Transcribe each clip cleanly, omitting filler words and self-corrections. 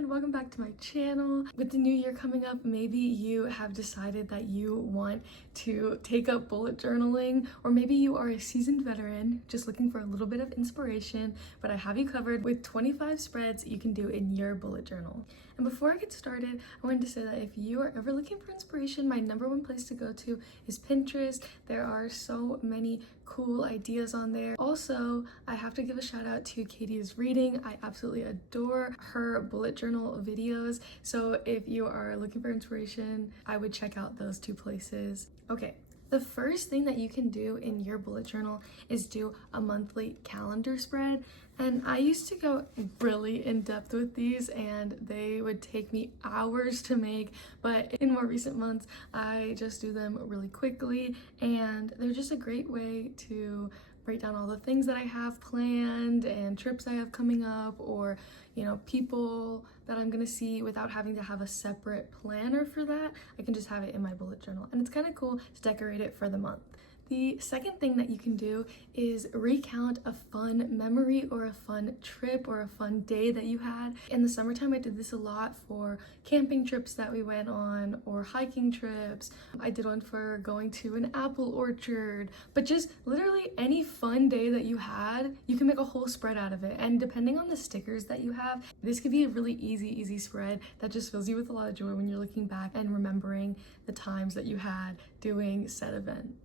friend, welcome back to my channel. With the new year coming up, maybe you have decided that you want to take up bullet journaling, or maybe you are a seasoned veteran just looking for a little bit of inspiration, but I have you covered with 25 spreads you can do in your bullet journal. And before I get started, I wanted to say that if you are ever looking for inspiration, my #1 place to go to is Pinterest. There are so many cool ideas on there. Also, I have to give a shout out to Katie's Reading. I absolutely adore her bullet journal videos. So if you are looking for inspiration, I would check out those two places. Okay. The first thing that you can do in your bullet journal is do a monthly calendar spread. And I used to go really in depth with these and they would take me hours to make, but in more recent months, I just do them really quickly, and they're just a great way to break down all the things that I have planned and trips I have coming up, or people that I'm gonna see without having to have a separate planner for that. I can just have it in my bullet journal, and it's kind of cool to decorate it for the month. The second thing that you can do is recount a fun memory or a fun trip or a fun day that you had. In the summertime, I did this a lot for camping trips that we went on or hiking trips. I did one for going to an apple orchard, but just literally any fun day that you had, you can make a whole spread out of it. And depending on the stickers that you have, this could be a really easy spread that just fills you with a lot of joy when you're looking back and remembering the times that you had doing said event.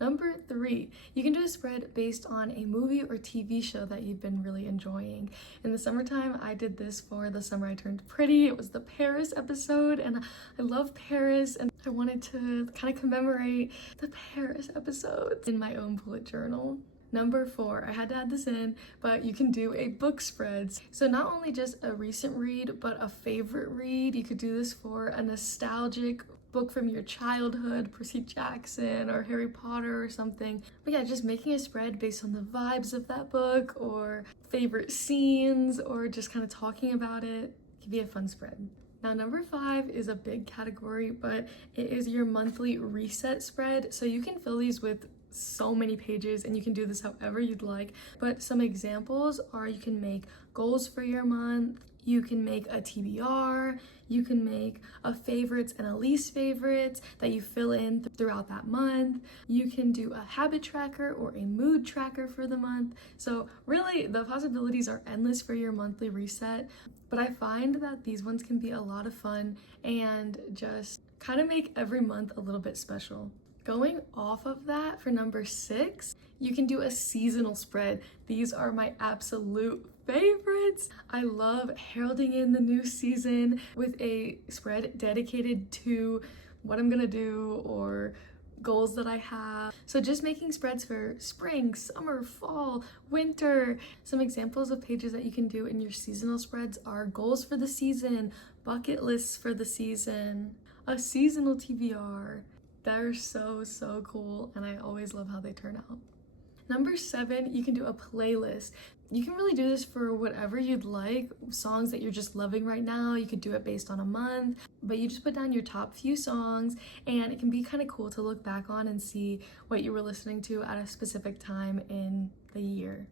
Number 3, you can do a spread based on a movie or TV show that you've been really enjoying. In the summertime, I did this for The Summer I Turned Pretty. It was the Paris episode, and I love Paris, and I wanted to kind of commemorate the Paris episodes in my own bullet journal. Number 4, I had to add this in, but you can do a book spreads. So not only just a recent read, but a favorite read. You could do this for a nostalgic book from your childhood, Percy Jackson or Harry Potter or something. But yeah, just making a spread based on the vibes of that book or favorite scenes or just kind of talking about it can be a fun spread. Now, number 5 is a big category, but it is your monthly reset spread. So you can fill these with so many pages and you can do this however you'd like. But some examples are you can make goals for your month, you can make a TBR, you can make a favorites and a least favorites that you fill in throughout that month. You can do a habit tracker or a mood tracker for the month. So really the possibilities are endless for your monthly reset, but I find that these ones can be a lot of fun and just kind of make every month a little bit special. Going off of that, for number 6, you can do a seasonal spread. These are my absolute favorites. I love heralding in the new season with a spread dedicated to what I'm gonna do or goals that I have. So just making spreads for spring, summer, fall, winter. Some examples of pages that you can do in your seasonal spreads are goals for the season, bucket lists for the season, a seasonal TBR. They're so cool, and I always love how they turn out. Number 7, you can do a playlist. You can really do this for whatever you'd like, songs that you're just loving right now. You could do it based on a month, but you just put down your top few songs, and it can be kind of cool to look back on and see what you were listening to at a specific time in the year.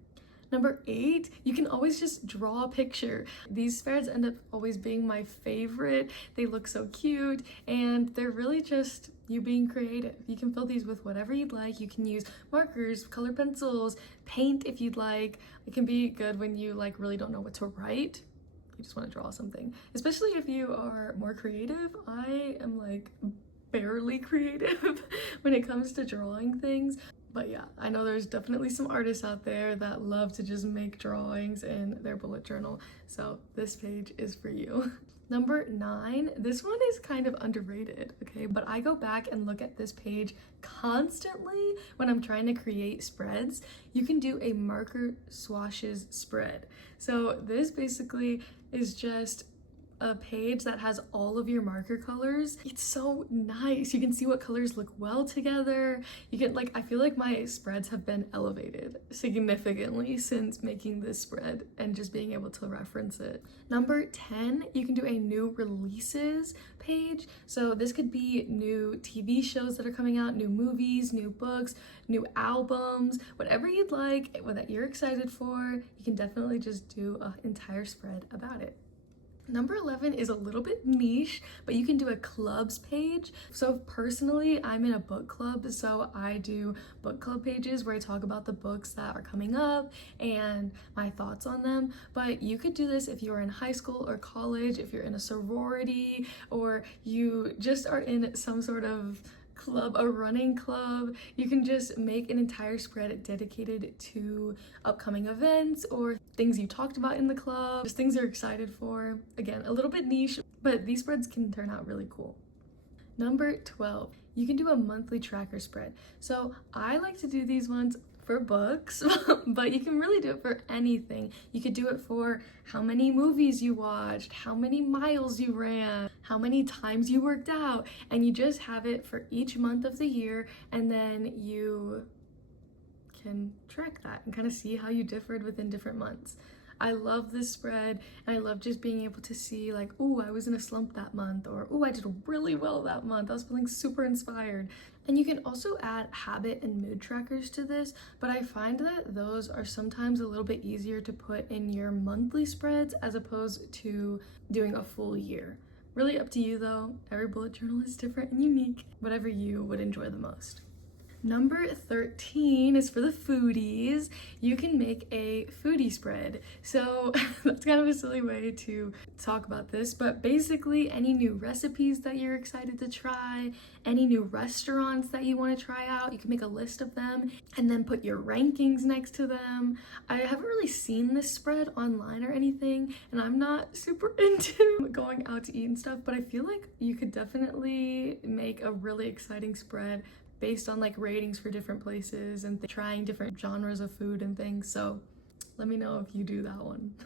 Number 8, you can always just draw a picture. These spreads end up always being my favorite. They look so cute, and they're really just you being creative. You can fill these with whatever you'd like. You can use markers, color pencils, paint if you'd like. It can be good when you really don't know what to write. You just want to draw something. Especially if you are more creative. I am barely creative when it comes to drawing things. But yeah, I know there's definitely some artists out there that love to just make drawings in their bullet journal. So this page is for you. Number 9, this one is kind of underrated, okay? But I go back and look at this page constantly when I'm trying to create spreads. You can do a marker swatches spread. So this basically is just a page that has all of your marker colors. It's so nice. You can see what colors look well together. You can I feel like my spreads have been elevated significantly since making this spread and just being able to reference it. Number 10, you can do a new releases page. So this could be new TV shows that are coming out, new movies, new books, new albums, whatever you'd like, what that you're excited for. You can definitely just do an entire spread about it. Number 11 is a little bit niche, but you can do a clubs page. So personally, I'm in a book club, so I do book club pages where I talk about the books that are coming up and my thoughts on them. But you could do this if you're in high school or college, if you're in a sorority, or you just are in some sort of club, a running club. You can just make an entire spread dedicated to upcoming events or things you talked about in the club, just things you're excited for. Again, a little bit niche, but these spreads can turn out really cool. Number 12, you can do a monthly tracker spread. So I like to do these ones for books, but you can really do it for anything. You could do it for how many movies you watched, how many miles you ran, how many times you worked out, and you just have it for each month of the year, and then you can track that and kind of see how you differed within different months. I love this spread, and I love just being able to see like, oh, I was in a slump that month, or oh, I did really well that month. I was feeling super inspired. And you can also add habit and mood trackers to this, but I find that those are sometimes a little bit easier to put in your monthly spreads as opposed to doing a full year. Really up to you though. Every bullet journal is different and unique, whatever you would enjoy the most. Number 13 is for the foodies. You can make a foodie spread. So that's kind of a silly way to talk about this, but basically any new recipes that you're excited to try, any new restaurants that you want to try out, you can make a list of them and then put your rankings next to them. I haven't really seen this spread online or anything, and I'm not super into going out to eat and stuff, but I feel like you could definitely make a really exciting spread based on like ratings for different places and trying different genres of food and things. So let me know if you do that one.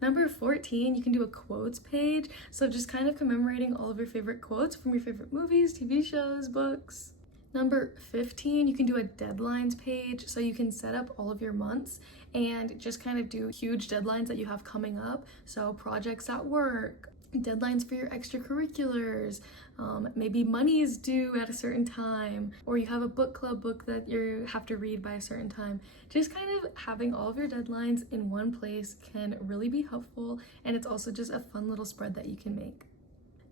Number 14, you can do a quotes page. So just kind of commemorating all of your favorite quotes from your favorite movies, TV shows, books. Number 15, you can do a deadlines page. So you can set up all of your months and just kind of do huge deadlines that you have coming up. So projects at work, deadlines for your extracurriculars, maybe money is due at a certain time, or you have a book club book that you have to read by a certain time. Just kind of having all of your deadlines in one place can really be helpful, and it's also just a fun little spread that you can make.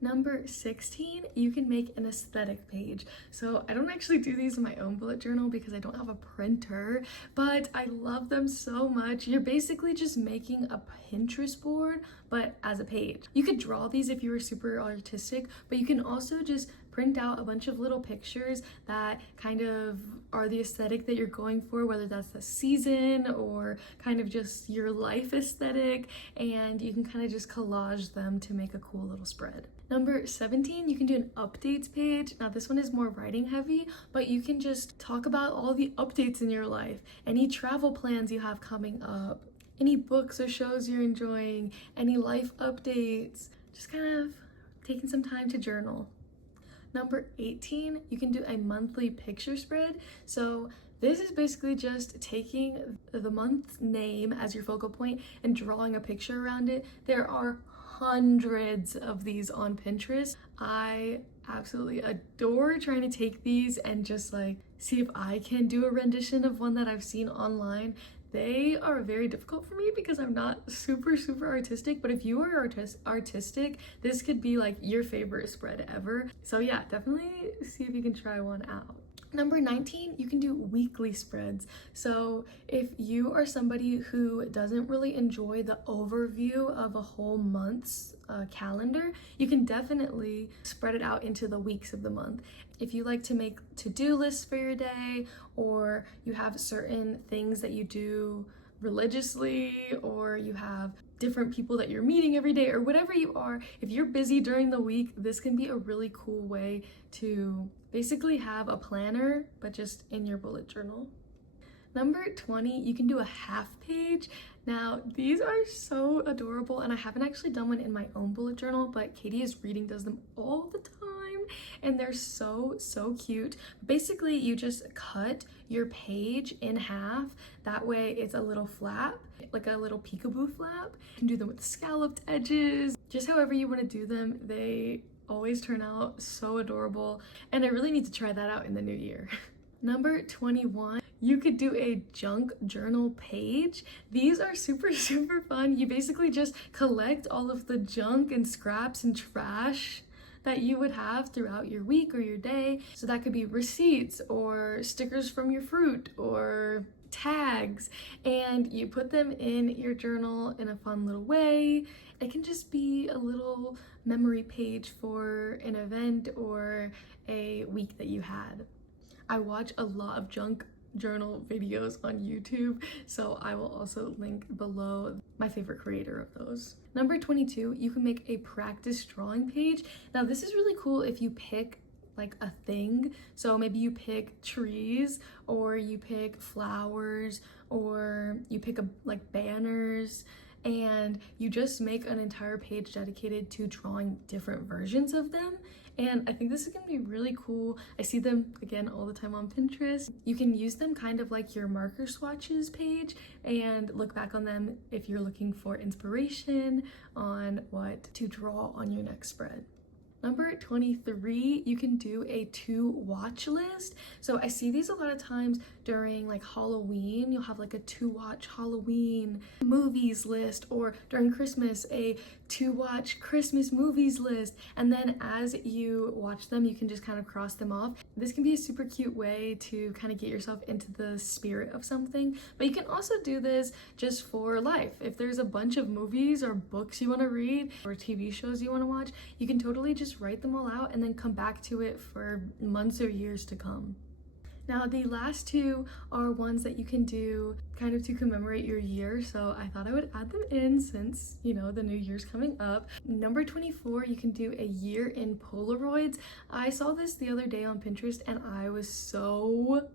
Number 16, you can make an aesthetic page. So I don't actually do these in my own bullet journal because I don't have a printer, but I love them so much. You're basically just making a Pinterest board, but as a page. You could draw these if you were super artistic, but you can also just print out a bunch of little pictures that kind of are the aesthetic that you're going for, whether that's the season or kind of just your life aesthetic, and you can kind of just collage them to make a cool little spread. Number 17, you can do an updates page. Now this one is more writing heavy, but you can just talk about all the updates in your life, any travel plans you have coming up, any books or shows you're enjoying, any life updates, just kind of taking some time to journal. Number 18, you can do a monthly picture spread. So this is basically just taking the month name as your focal point and drawing a picture around it. There are hundreds of these on Pinterest. I absolutely adore trying to take these and just like see if I can do a rendition of one that I've seen online. They are very difficult for me because I'm not super artistic, but if you are artistic, this could be like your favorite spread ever. So yeah, definitely see if you can try one out. Number 19, you can do weekly spreads. So if you are somebody who doesn't really enjoy the overview of a whole month's calendar, you can definitely spread it out into the weeks of the month. If you like to make to-do lists for your day, or you have certain things that you do religiously, or you have different people that you're meeting every day, or whatever you are, if you're busy during the week, this can be a really cool way to basically have a planner, but just in your bullet journal. Number 20, you can do a half page. Now, these are so adorable, and I haven't actually done one in my own bullet journal, but Katie is Reading does them all the time, and they're so cute. Basically, you just cut your page in half. That way it's a little flap, like a little peekaboo flap. You can do them with scalloped edges, just however you want to do them. They always turn out so adorable, and I really need to try that out in the new year. Number 21, You could do a junk journal page. These are super, super fun. You basically just collect all of the junk and scraps and trash that you would have throughout your week or your day. So that could be receipts or stickers from your fruit or tags, and you put them in your journal in a fun little way. It can just be a little memory page for an event or a week that you had. I watch a lot of junk journal videos on YouTube, so I will also link below my favorite creator of those. Number 22, you can make a practice drawing page. Now this is really cool if you pick like a thing. So maybe you pick trees, or you pick flowers, or you pick like banners, and you just make an entire page dedicated to drawing different versions of them. And I think this is gonna be really cool. I see them again all the time on Pinterest. You can use them kind of like your marker swatches page and look back on them if you're looking for inspiration on what to draw on your next spread. Number 23, you can do a to watch list. So I see these a lot of times during like Halloween. You'll have like a to watch Halloween movies list, or during Christmas, a to watch Christmas movies list. And then as you watch them, you can just kind of cross them off. This can be a super cute way to kind of get yourself into the spirit of something. But you can also do this just for life. If there's a bunch of movies or books you want to read or TV shows you want to watch, you can totally just write them all out and then come back to it for months or years to come. Now the last two are ones that you can do kind of to commemorate your year, so I thought I would add them in since, you know, the new year's coming up. Number 24, you can do a year in Polaroids. I saw this the other day on Pinterest and I was so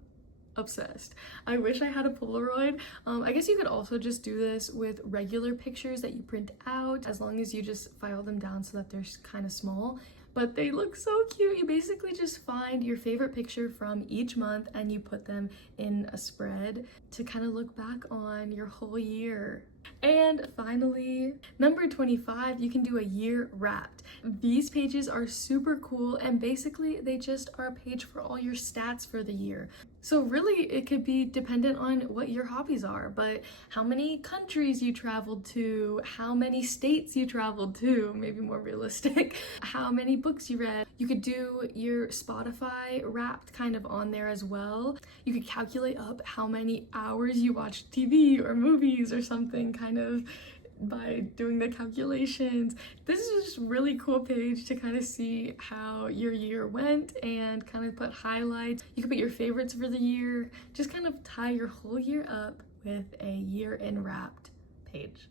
obsessed. I wish I had a Polaroid. I guess you could also just do this with regular pictures that you print out, as long as you just file them down so that they're kind of small. But they look so cute. You basically just find your favorite picture from each month and you put them in a spread to kind of look back on your whole year. And finally, number 25, you can do a year wrapped. These pages are super cool, and basically they just are a page for all your stats for the year. So really it could be dependent on what your hobbies are, but how many countries you traveled to, how many states you traveled to, maybe more realistic, how many books you read. You could do your Spotify wrapped kind of on there as well. You could calculate up how many hours you watched TV or movies or something, kind of by doing the calculations. This is just a really cool page to kind of see how your year went and kind of put highlights. You could put your favorites for the year, just kind of tie your whole year up with a year in wrapped page.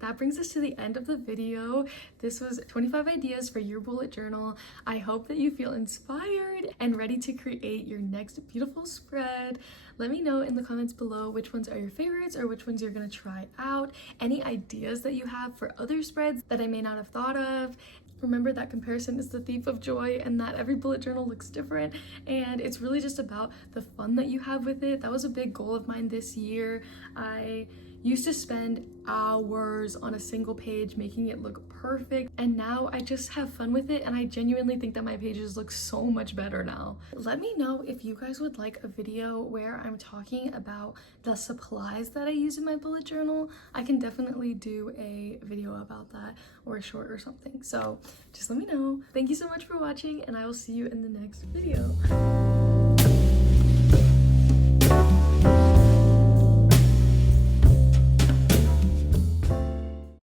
That brings us to the end of the video. This was 25 ideas for your bullet journal. I hope that you feel inspired and ready to create your next beautiful spread. Let me know in the comments below which ones are your favorites or which ones you're gonna try out. Any ideas that you have for other spreads that I may not have thought of. Remember that comparison is the thief of joy, and that every bullet journal looks different, and it's really just about the fun that you have with it. That was a big goal of mine this year. I used to spend hours on a single page making it look perfect, and now I just have fun with it, and I genuinely think that my pages look so much better now. Let me know if you guys would like a video where I'm talking about the supplies that I use in my bullet journal. I can definitely do a video about that, or a short or something, so just let me know. Thank you so much for watching, and I will see you in the next video.